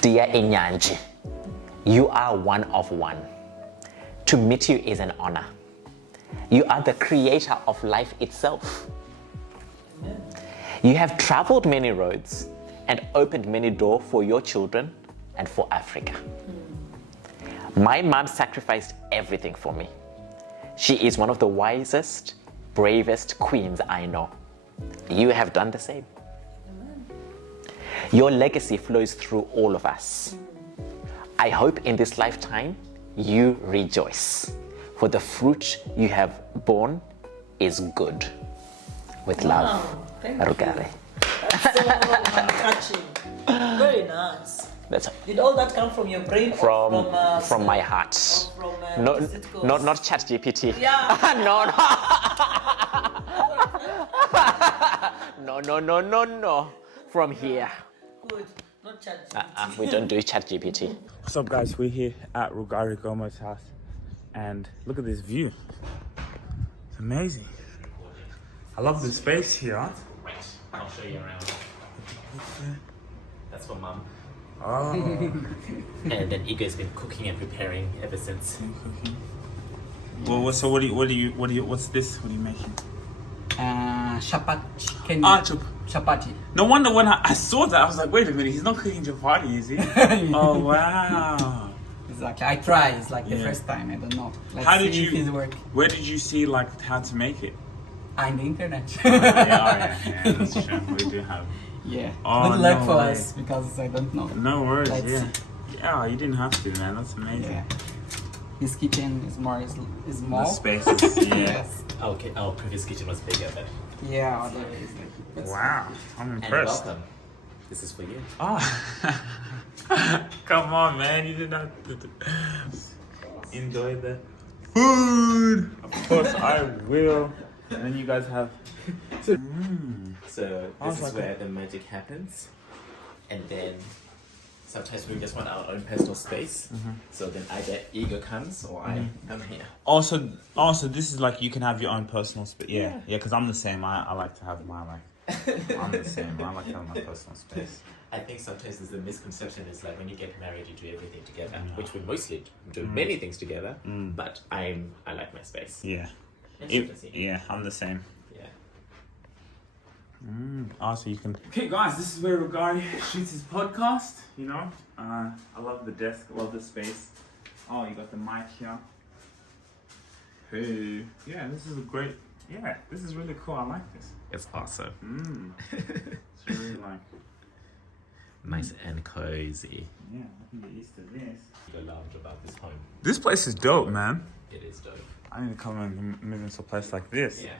Dear Inyanji, you are one of one. To meet you is an honor. You are the creator of life itself. Amen. You have traveled many roads and opened many doors for your children and for Africa. My mom sacrificed everything for me. She is one of the wisest, bravest queens I know. You have done the same. Amen. Your legacy flows through all of us. I hope in this lifetime you rejoice, for the fruit you have borne is good. With love, Rugare. That's so touching. Very nice. Did all that come from your brain from my heart? Not ChatGPT. Yeah. No. From here. Good. Not ChatGPT. We don't do ChatGPT. What's up, guys? We're here at Rugare Gomo's house, and look at this view. It's amazing. I love the space here. Right. I'll show you around. That's for Mum. Oh. And then Igor's been cooking and preparing ever since. Well, so what's this? What are you making? Chapati. Chapati. No wonder when I saw that, I was like, wait a minute, he's not cooking chapati, is he? Oh, wow. Exactly. I try. It's like the first time. I don't know. How did you? Where did you see like how to make it? On the internet. Yeah, that's true. We do have. Yeah. Oh, good luck for us because I don't know. No worries. Let's see. Yeah, you didn't have to, man. That's amazing. Yeah. His kitchen is small. The spaces. Yeah. Yes. Okay. Our previous kitchen was bigger, but. Yeah. Other is like. Wow. I'm impressed. And welcome. This is for you. Oh. Come on, man. You did not enjoy the food. Of course I will. And then you guys have. So this is where the magic happens, and then sometimes we just want our own personal space. So then either Igor comes or I come here. Also, this is like you can have your own personal space. Yeah, because I'm the same. I like to have my I'm the same. I like to have my personal space. I think sometimes there's a misconception is like when you get married you do everything together, which we mostly do many things together. But I like my space. Yeah. I'm the same. Yeah. Also, you can. Okay, guys, this is where Rugare shoots his podcast. You know, I love the desk. I love the space. Oh, you got the mic here. Hey, yeah, this is a great. Yeah, this is really cool. I like this. It's awesome. It's really like nice and cozy. Yeah, I can get used to this. I loved about this home. This place is dope, man. It is dope. I need to come and move into a place like this. Yeah.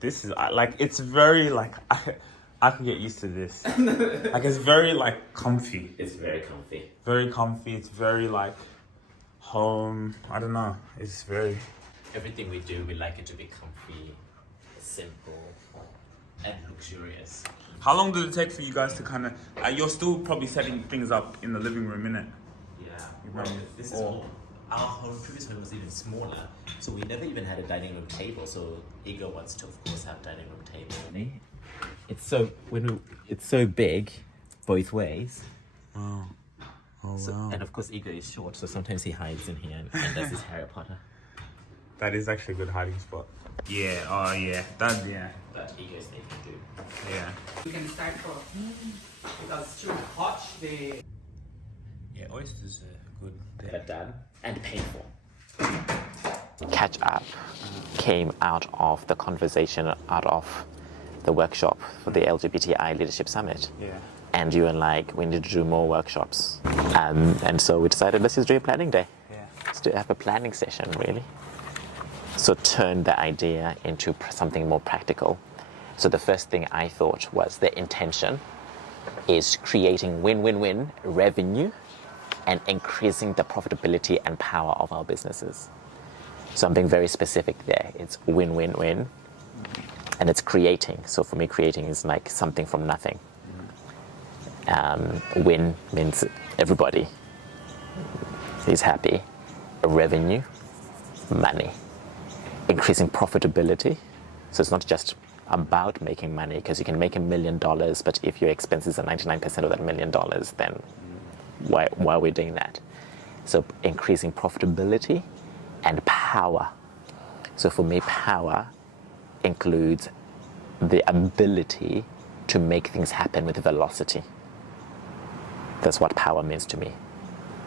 This is like it's very like I can get used to this. Like it's very like comfy. It's very comfy. Very comfy. It's very like home. I don't know. It's very. Everything we do, we like it to be comfy, simple, and luxurious. How long did it take for you guys to kind of? You're still probably setting things up in the living room, innit? Yeah. Well, this is all. Our previous home was even smaller, so we never even had a dining room table. So Igor wants to, of course, have dining room table. It's so big, both ways. Oh. Oh wow. And of course, Igor is short, so sometimes he hides in here and does his Harry Potter. That is actually a good hiding spot. Yeah. Oh yeah. That yeah. But Igor's they can do. Yeah. We can start for because it's too hot. Yeah. Oysters are good. They're done and painful. Catch up came out of the conversation, out of the workshop for the LGBTI Leadership Summit. Yeah. And you were like, we need to do more workshops. And so we decided, let's just do a planning day. Yeah. Let's have a planning session, really. So turn the idea into something more practical. So the first thing I thought was the intention is creating win-win-win revenue and increasing the profitability and power of our businesses. So I'm being very specific there. It's win-win-win, and it's creating. So for me, creating is like something from nothing. Win means everybody is happy. Revenue, money. Increasing profitability. So it's not just about making money, because you can make $1 million, but if your expenses are 99% of that $1 million, then why we're doing that. So increasing profitability and power. So for me, power includes the ability to make things happen with velocity. That's what power means to me.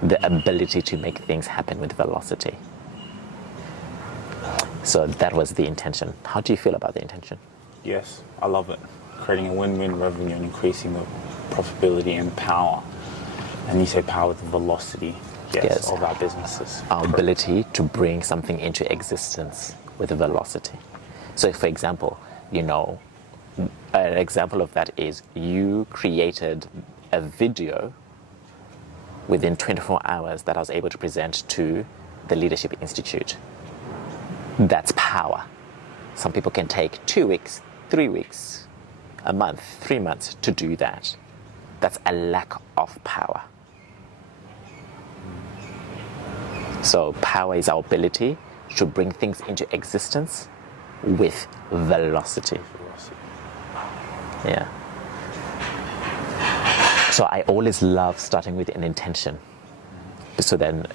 The ability to make things happen with velocity. So that was the intention. How do you feel about the intention? Yes, I love it. Creating a win-win revenue and increasing the profitability and power. And you say power with velocity, yes, of our businesses. Our ability to bring something into existence with velocity. So for example, an example of that is you created a video within 24 hours that I was able to present to the Leadership Institute. That's power. Some people can take 2 weeks, 3 weeks, a month, 3 months to do that. That's a lack of power. So power is our ability to bring things into existence with velocity. Yeah. So I always love starting with an intention. So then,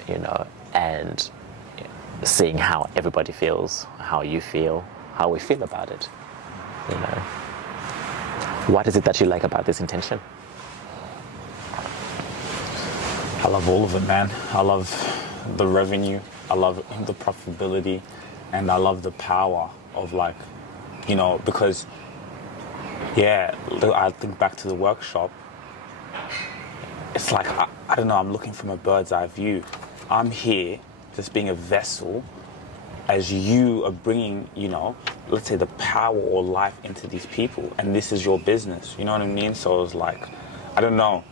and seeing how everybody feels, how you feel, how we feel about it. What is it that you like about this intention? I love all of it, man. I love the revenue, I love the profitability, and I love the power of because I think back to the workshop. It's like, I don't know, I'm looking from a bird's eye view. I'm here just being a vessel as you are bringing, let's say the power or life into these people. And this is your business, you know what I mean? So it's like, I don't know,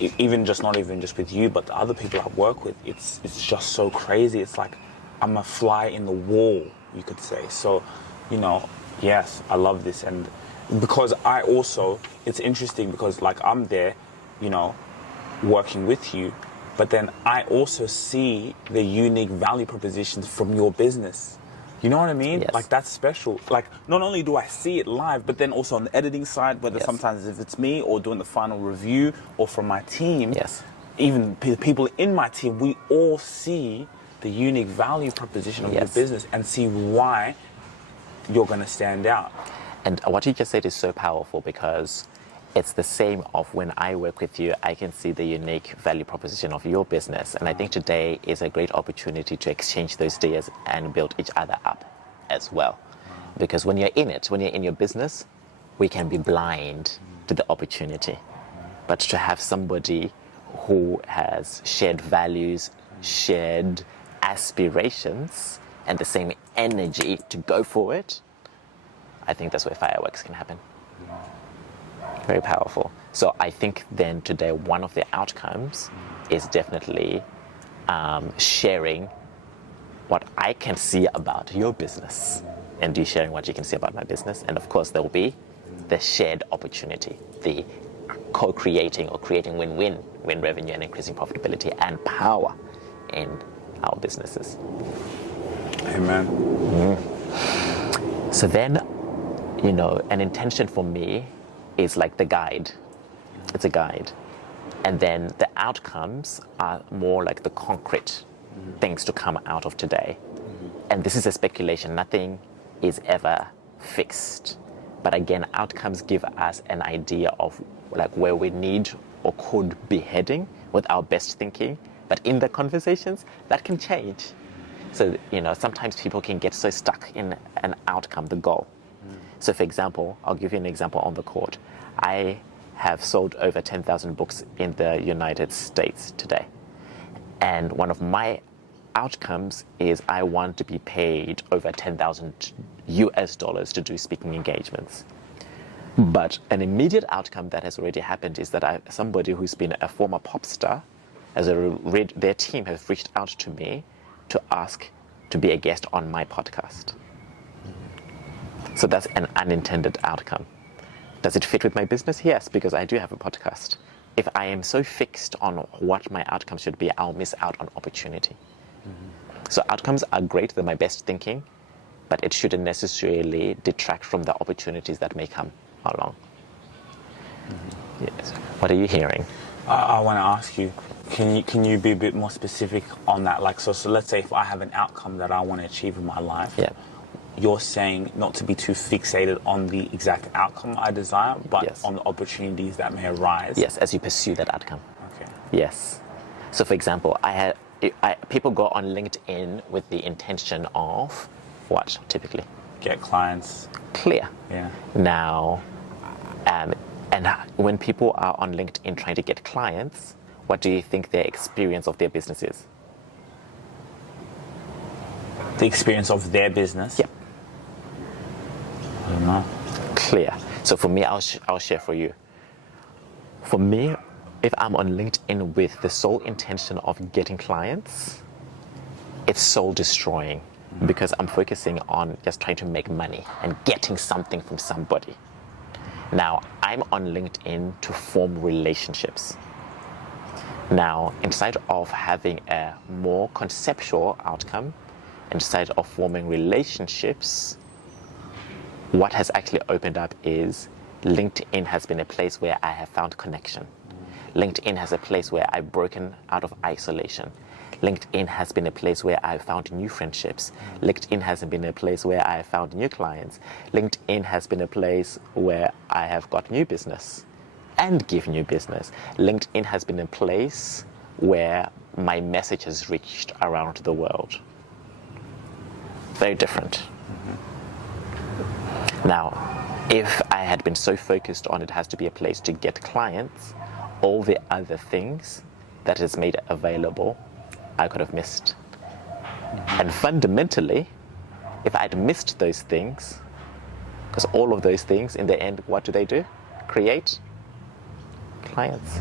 not even just with you, but the other people I work with, it's just so crazy. It's like I'm a fly in the wall, you could say. So, yes, I love this. And because it's interesting because I'm there, working with you, but then I also see the unique value propositions from your business. You know what I mean? Yes. That's special. Not only do I see it live, but then also on the editing side, whether sometimes if it's me or doing the final review or from my team, even people in my team, we all see the unique value proposition of your business and see why you're going to stand out. And what you just said is so powerful because it's the same of when I work with you, I can see the unique value proposition of your business. And I think today is a great opportunity to exchange those ideas and build each other up as well. Because when you're in it, when you're in your business, we can be blind to the opportunity. But to have somebody who has shared values, shared aspirations, and the same energy to go for it, I think that's where fireworks can happen. Very powerful. So I think then today one of the outcomes is definitely sharing what I can see about your business and you sharing what you can see about my business. And of course there will be the shared opportunity, the co-creating or creating win-win revenue and increasing profitability and power in our businesses. Amen. So then, an intention for me is like the guide. It's a guide. And then the outcomes are more like the concrete things to come out of today. And this is a speculation. Nothing is ever fixed. But again, outcomes give us an idea of where we need or could be heading with our best thinking. But in the conversations, that can change. So, sometimes people can get so stuck in an outcome, the goal. So for example, I'll give you an example on the court. I have sold over 10,000 books in the United States today. And one of my outcomes is I want to be paid over 10,000 US dollars to do speaking engagements. But an immediate outcome that has already happened is that somebody who's been a former pop star, their team has reached out to me to ask to be a guest on my podcast. So that's an unintended outcome. Does it fit with my business? Yes, because I do have a podcast. If I am so fixed on what my outcome should be, I'll miss out on opportunity. So outcomes are great, they're my best thinking, but it shouldn't necessarily detract from the opportunities that may come along. Yes. What are you hearing? I want to ask you, can you be a bit more specific on that? Like, so let's say if I have an outcome that I want to achieve in my life, Yeah. you're saying not to be too fixated on the exact outcome I desire, but Yes. on the opportunities that may arise. Yes, as you pursue that outcome. Okay. Yes. So, for example, people go on LinkedIn with the intention of what typically? Get clients. Clear. Yeah. Now, and when people are on LinkedIn trying to get clients, what do you think their experience of their business is? The experience of their business. Yep. I don't know. Clear. So for me, I'll share for you. For me, if I'm on LinkedIn with the sole intention of getting clients, it's soul destroying because I'm focusing on just trying to make money and getting something from somebody. Now, I'm on LinkedIn to form relationships. Now, instead of having a more conceptual outcome, instead of forming relationships, what has actually opened up is LinkedIn has been a place where I have found connection. LinkedIn has a place where I've broken out of isolation. LinkedIn has been a place where I've found new friendships. LinkedIn has been a place where I have found new clients. LinkedIn has been a place where I have got new business and give new business. LinkedIn has been a place where my message has reached around the world. Very different. Now, if I had been so focused on it has to be a place to get clients, all the other things that is made available, I could have missed. And fundamentally, if I'd missed those things, because all of those things in the end, what do? Create clients.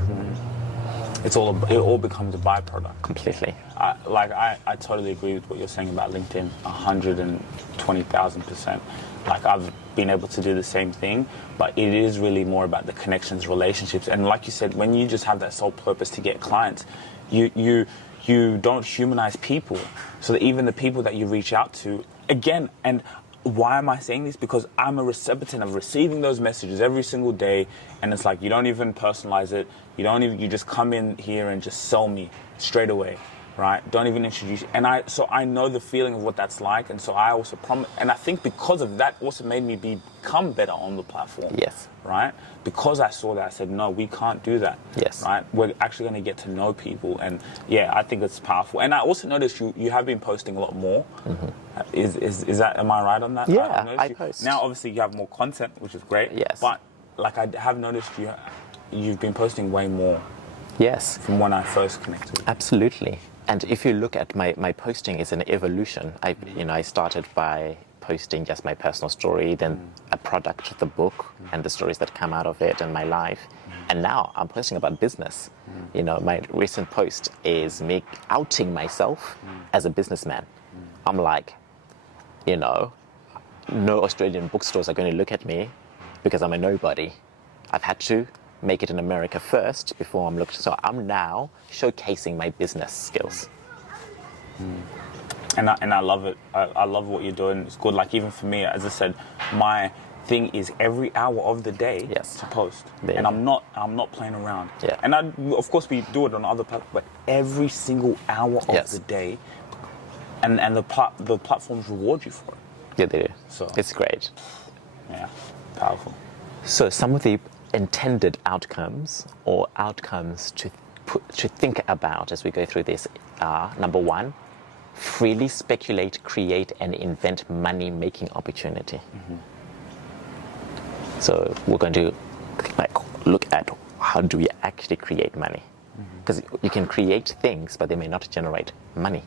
It all becomes a byproduct. Completely. I totally agree with what you're saying about LinkedIn, 120,000%. Like, I've been able to do the same thing, but it is really more about the connections, relationships, and like you said, when you just have that sole purpose to get clients, you don't humanize people, so that even the people that you reach out to, again, and why am I saying this? Because I'm a recipient of receiving those messages every single day, and it's like you don't even personalize it. You just come in here and just sell me straight away, right? Don't even introduce. And I know the feeling of what that's like, and so I also promise. And I think because of that, also made me become better on the platform. Yes. Right? Because I saw that, I said, no, we can't do that. Yes. Right? We're actually going to get to know people, and yeah, I think it's powerful. And I also noticed you have been posting a lot more. Mm-hmm. Is that, am I right on that? Yeah, I post. Now, obviously, you have more content, which is great. Yes. But like, I have noticed you've been posting way more. Yes. From when I first connected. Absolutely. And if you look at my posting, is an evolution. I started by posting just my personal story, then a product, the book, and the stories that come out of it and my life. And now I'm posting about business. My recent post is me outing myself as a businessman. I'm like, no Australian bookstores are going to look at me because I'm a nobody. I've had to make it in America first before I'm looked. So I'm now showcasing my business skills. And I love it. I love what you're doing. It's good. Like, even for me, as I said, my thing is every hour of the day to post. There. And I'm not playing around. Yeah. And of course we do it on other platforms, but every single hour of the day, and the platforms reward you for it. Yeah, they do. So it's great. Yeah, powerful. So some of the intended outcomes or outcomes to think about as we go through this are, number one, freely speculate, create, and invent money-making opportunity. So we're going to look at how do we actually create money, because you can create things, but they may not generate money.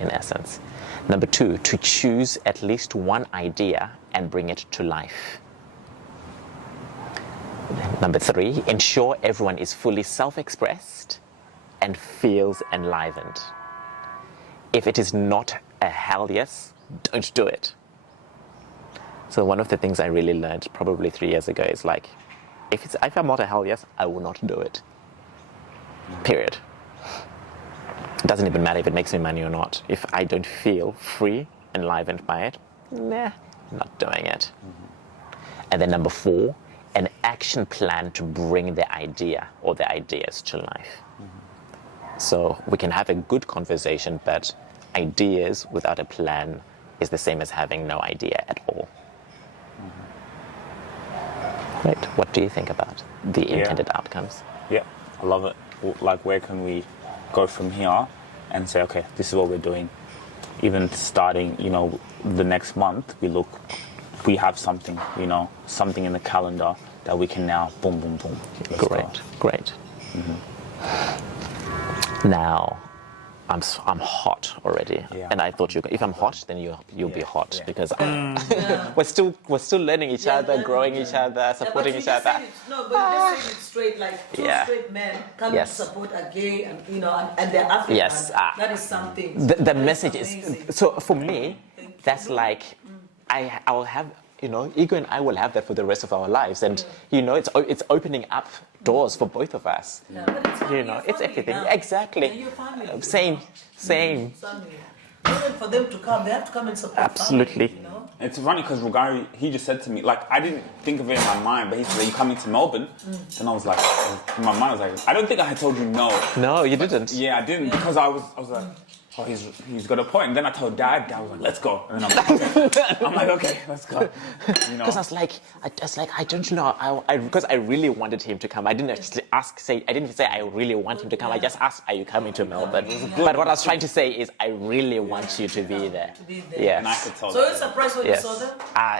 In essence. Number two, to choose at least one idea and bring it to life. Number three, ensure everyone is fully self-expressed and feels enlivened. If it is not a hell yes, don't do it. So one of the things I really learned probably 3 years ago is like, if I'm not a hell yes, I will not do it. Period. It doesn't even matter if it makes me money or not. If I don't feel free, enlivened by it, not doing it. And then number four, an action plan to bring the idea or the ideas to life. So we can have a good conversation, but ideas without a plan is the same as having no idea at all. Right. What do you think about the intended outcomes? Yeah, I love it. Like, where can we go from here and say, okay, this is what we're doing. Even starting, the next month, we have something, something in the calendar that we can now boom, boom, boom. Great. Now, I'm hot already, and I thought if I'm hot, then you'll be hot because we're still learning each other, growing each other, supporting each other. No, but just saying it straight, like two straight men coming to support a gay, and they're African. Yes, that is something. The message is so for me. That's like I will have. Ego and I will have that for the rest of our lives, and it's opening up doors for both of us. Yeah, but it's family, it's everything. now. Exactly. And your family. Same. Family. Even for them to come, they have to come and support. Absolutely. Family, It's funny because Rugare, he just said to me, like, I didn't think of it in my mind, but he said, "Are you coming to Melbourne?" And I was like, in my mind, I was like, I don't think I had told you no. No, you didn't. Yeah, I didn't because I was like, oh, he's got a point. And then I told Dad was like, let's go. And then I'm like, okay, let's go. Because I was like, I don't know, because I really wanted him to come. I didn't actually I didn't say I really want him to come. I just asked, are you coming to Melbourne? But what I was trying to say is, I really want you to be there. Yes. And I could tell. So you're surprised when you saw them?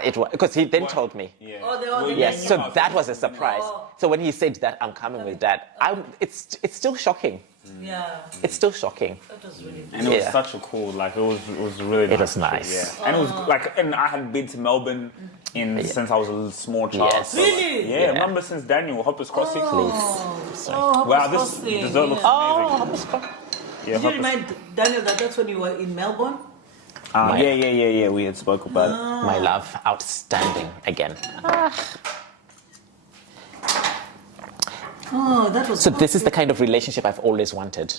It was because he then told me. Yeah. Oh, they all Yes, so that was a surprise. So when he said that I'm coming with Dad, it's still shocking. Yeah. It's still shocking. That was really good. And it was such a cool, like, it was really nice. It was nice. Yeah. And it was like, and I had been to Melbourne since I was a small child. Yes. So, Really? Yeah, remember since Daniel, Hoppers Crossing? Wow, this dessert looks amazing. Yeah, Did you remind Daniel that that's when you were in Melbourne? Yeah, we had spoke about it. My love, outstanding again. Oh, that was So this is the kind of relationship I've always wanted.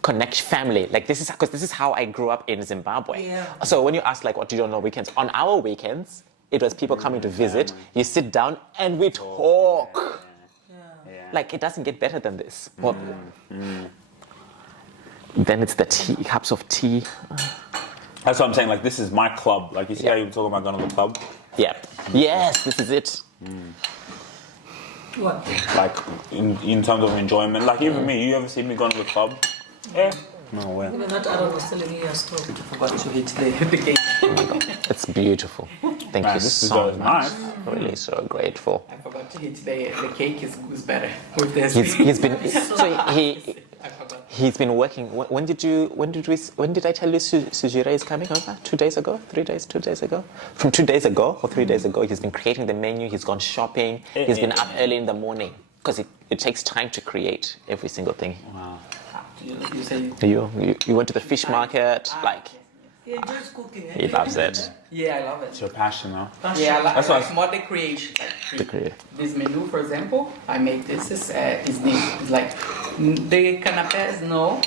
Connect family. Like this is how I grew up in Zimbabwe. Yeah. So when you ask like, what do you do on the weekends? On our weekends, it was people coming to visit. You sit down and we talk. Like it doesn't get better than this. Then it's the tea, cups of tea. That's what I'm saying. Like, this is my club. Like, you see how you were talking about going to the club? Yeah. Yes, this is it. what? Like, in terms of enjoyment. Like, even me, you ever see me going to the club? Yeah. No way. Even that Aaron was telling me a story. Forgot to hit the gate. It's beautiful. Thank you This so is much. nice. Really so grateful. I forgot to hit the cake is better with this. He's been I forgot. he's been working. When did I tell you Sugira is coming over? 2 days ago? 3 days? 2 days ago? From 2 days ago or 3 days ago, he's been creating the menu. He's gone shopping. He's been up early in the morning because it takes time to create every single thing. Wow. You say You went to the fish market, like He enjoys cooking. he loves it. yeah, I love it. It's your passion, huh? Yeah, That's I why like more the creation. The create. This menu, for example, I make this is like the canapés. No,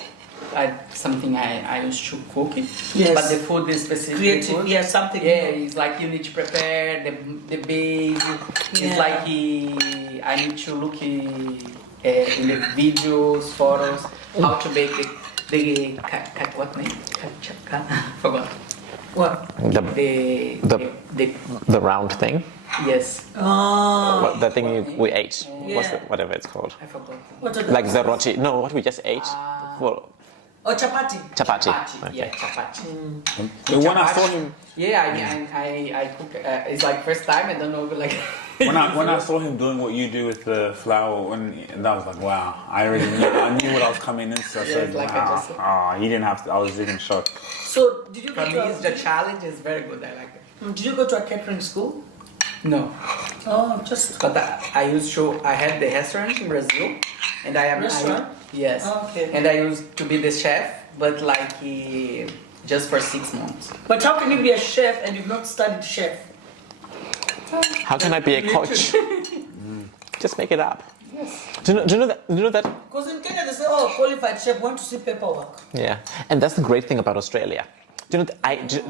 something I used to cook it. Yes. But the food is specific. Creative, food. yeah, something Yeah, new. it's like you need to prepare the base. Yeah. It's like I need to look in the videos, photos, how to make what name? Forgot. What? The round thing. Yes. Oh. The thing we ate. Yeah. Whatever it's called. I forgot. What are Like the roti. No, what we just ate. Well, Oh, chapati. chapati. Yeah, chapati. The one I saw him, Yeah, I cook. It's like first time. I don't know, like. when I saw him doing what you do with the flour, and I was like, wow, I knew what I was coming into. So I said, it's like wow. He didn't have to. I was even shocked. So, did you For go me, it's the challenge is very good. I like it. Did you go to a catering school? No, Oh, just. but I used to. I had the restaurant in Brazil, and I am. Restaurant? Yes. Oh, okay. And I used to be the chef, but like just for 6 months. But how can you be a chef and you've not studied chef? How can I be a coach? Just make it up. Yes. Do you know that? Because in Kenya they say, oh, qualified chef, want to see paperwork. Yeah, and that's the great thing about Australia. Do you know,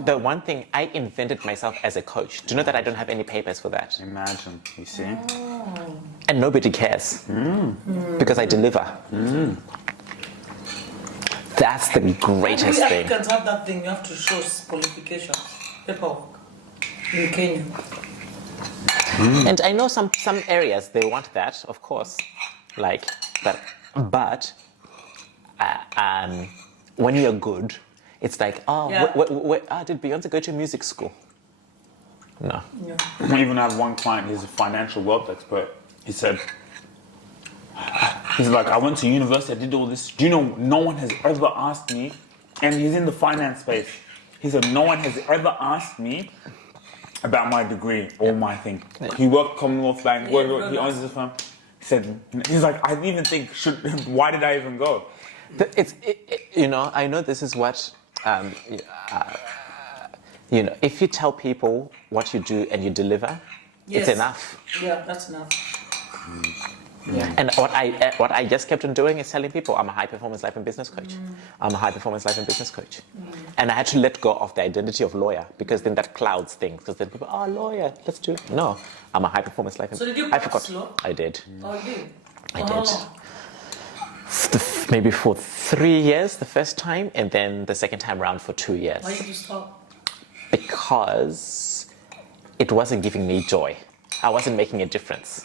the one thing, I invented myself as a coach. Do you know that I don't have any papers for that? Imagine, you see? And nobody cares because I deliver. That's the greatest We thing. Africans have that thing, you have to show qualifications, paperwork in Kenya. And I know some areas they want that, of course, like that. But when you're good, it's like, did Beyonce go to music school? No. Yeah. I even have one client, he's a financial wealth expert. He said, he's like, I went to university, I did all this. Do you know, no one has ever asked me, and he's in the finance space. He said, no one has ever asked me about my degree or my thing. He worked Commonwealth Bank, he owns this firm. He said, he's like, I didn't even think, why did I even go? I know this is what, if you tell people what you do and you deliver, it's enough. Yeah, that's enough. Yeah. And what I just kept on doing is telling people I'm a high performance life and business coach. I'm a high performance life and business coach. And I had to let go of the identity of lawyer because then that clouds things. Because then people, lawyer, let's do it. No, I'm a high performance life and So did you I practice forgot. law? I did. Oh, you did? I For how did. long? Maybe for 3 years the first time, and then the second time round for 2 years. Why did you stop? Because it wasn't giving me joy. I wasn't making a difference.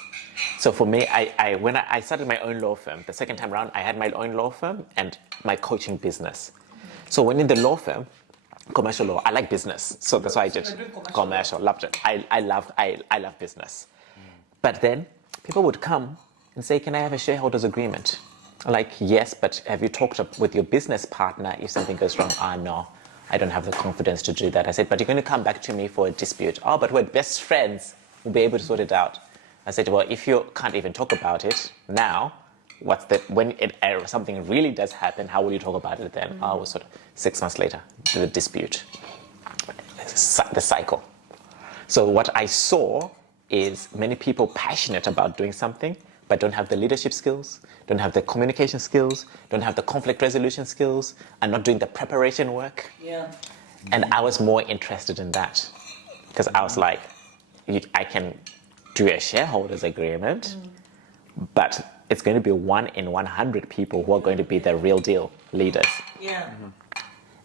So for me, when I started my own law firm, the second time around, I had my own law firm and my coaching business. So when in the law firm, commercial law, I like business. So that's why I did commercial, loved it. I love business. But then people would come and say, can I have a shareholders agreement? I'm like, yes, but have you talked with your business partner if something goes wrong? No, I don't have the confidence to do that. I said, but you're going to come back to me for a dispute. Oh, but we're best friends. We'll be able to sort it out. I said, well, if you can't even talk about it now, when something really does happen, how will you talk about it then? Oh, sort of 6 months later, the dispute, the cycle. So what I saw is many people passionate about doing something, but don't have the leadership skills, don't have the communication skills, don't have the conflict resolution skills, and not doing the preparation work. Yeah. And I was more interested in that because I was like, I can do a shareholders agreement, but it's going to be 1 in 100 people who are going to be the real deal leaders. Yeah.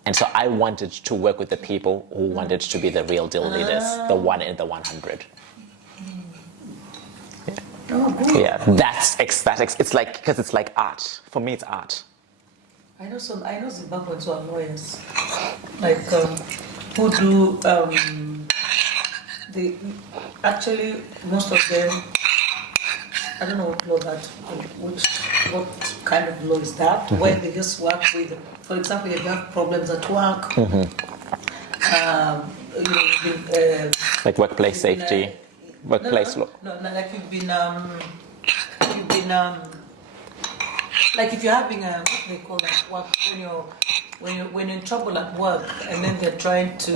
And so I wanted to work with the people who wanted to be the real deal leaders, the 1 in the 100. Oh, good. Yeah, that's ecstatic. It's like, because it's like art. For me, it's art. I know Zimbabweans who are lawyers, like who do they actually most of them. I don't know what law what kind of law is that? Where they just work with, for example, if you have problems at work, Like workplace safety, workplace law. No, like you've been like if you're having a, what do they call that, work when you're in trouble at work and then they're trying to,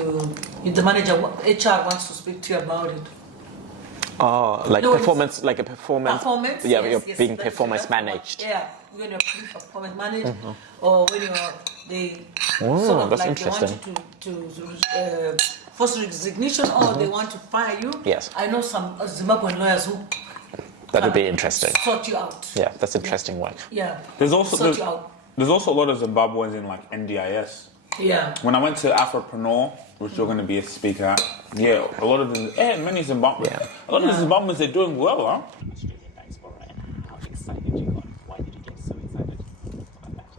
the manager, HR wants to speak to you about it. Oh, like No, performance, like a performance. Performance. Yeah, yes, you're yes, being that's performance the one. managed. Yeah, when you're being performance managed, or when they Oh, sort of that's like interesting. they want you to force resignation, or they want to fire you. Yes. I know some Zimbabwean lawyers who That would be interesting. sort you out. Yeah, that's interesting work. Yeah. There's also sort you out. there's also a lot of Zimbabweans in like NDIS. Yeah. When I went to Afropreneur, which you're going to be a speaker at, yeah, a lot of the many Zimbabweans, Yeah. a lot of the Zimbabweans, they're doing well, huh?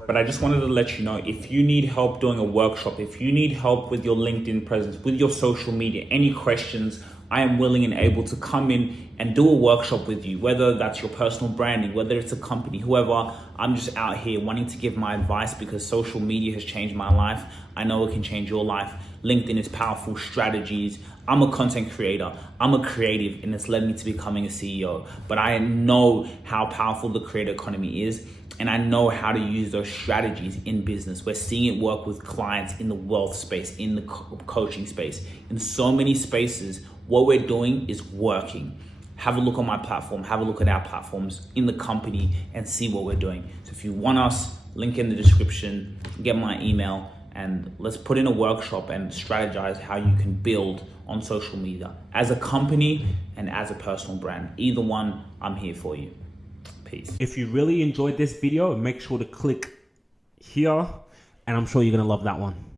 But I just wanted to let you know, if you need help doing a workshop, if you need help with your LinkedIn presence, with your social media, any questions, I am willing and able to come in and do a workshop with you, whether that's your personal branding, whether it's a company, whoever. I'm just out here wanting to give my advice because social media has changed my life. I know it can change your life. LinkedIn is powerful strategies. I'm a content creator. I'm a creative, and it's led me to becoming a CEO. But I know how powerful the creator economy is, and I know how to use those strategies in business. We're seeing it work with clients in the wealth space, in the coaching space, in so many spaces. What we're doing is working. Have a look on my platform, have a look at our platforms in the company and see what we're doing. So if you want us, link in the description, get my email, and let's put in a workshop and strategize how you can build on social media as a company and as a personal brand. Either one, I'm here for you. Peace. If you really enjoyed this video, make sure to click here, and I'm sure you're gonna love that one.